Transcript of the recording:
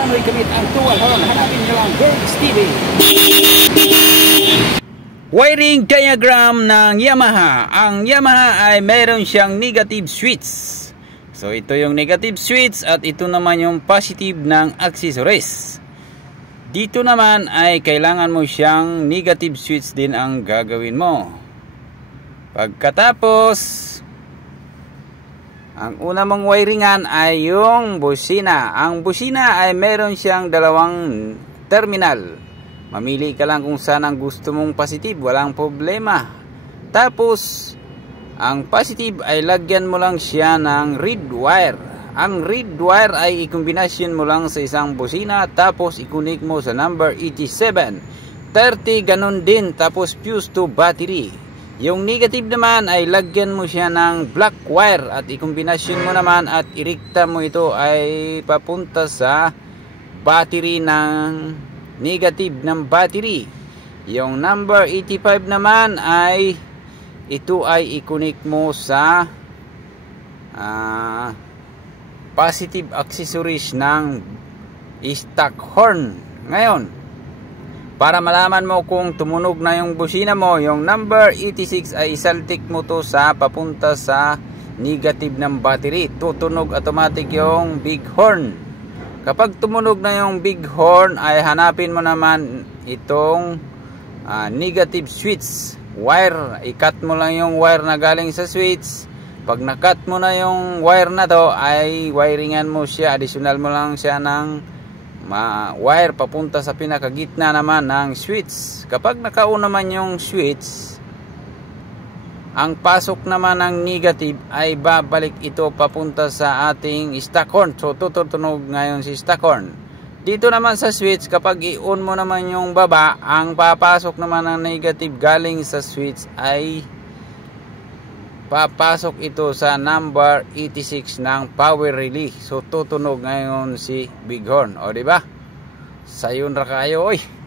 paano'y gamit ang dual horn? Hanapin nyo lang Bergs TV. Wiring diagram ng Yamaha. Ang Yamaha ay meron siyang negative switch. So ito yung negative switch at ito naman yung positive ng accessories. Dito naman ay kailangan mo siyang negative switch din ang gagawin mo. Pagkatapos, ang una mong wiringan ay yung busina. Ang busina ay meron siyang dalawang terminal. Mamili ka lang kung saan ang gusto mong positive, walang problema. Tapos, ang positive ay lagyan mo lang siya ng red wire. Ang red wire ay ikombinasyon mo lang sa isang busina, tapos ikunik mo sa number 87. 30 ganun din, tapos fuse to battery. Yung negative naman ay lagyan mo siya ng black wire at ikombinasyon mo naman at irikta mo ito ay papunta sa battery ng negative ng battery. Yung number 85 naman ay ito ay ikunik mo sa positive accessories ng stock horn. Ngayon, para malaman mo kung tumunog na yung busina mo, yung number 86 ay isaltik mo to sa papunta sa negative ng battery. Tutunog automatic yung big horn. Kapag tumunog na yung big horn ay hanapin mo naman itong negative switch wire. I-cut mo lang yung wire na galing sa switch. Pag na-cut mo na yung wire na to ay wiringan mo siya. Additional mo lang siya ng wire papunta sa pinakagitna naman ng switch. Kapag naka-on naman yung switch, ang pasok naman ng negative ay babalik ito papunta sa ating stock horn. So tutunog ngayon si stock horn. Dito naman sa switch, kapag i-on mo naman yung baba, ang papasok naman ng negative galing sa switch ay papasok ito sa number 86 ng power relay. So tutunog ngayon si big horn. O diba? Sayon ra kayo oy.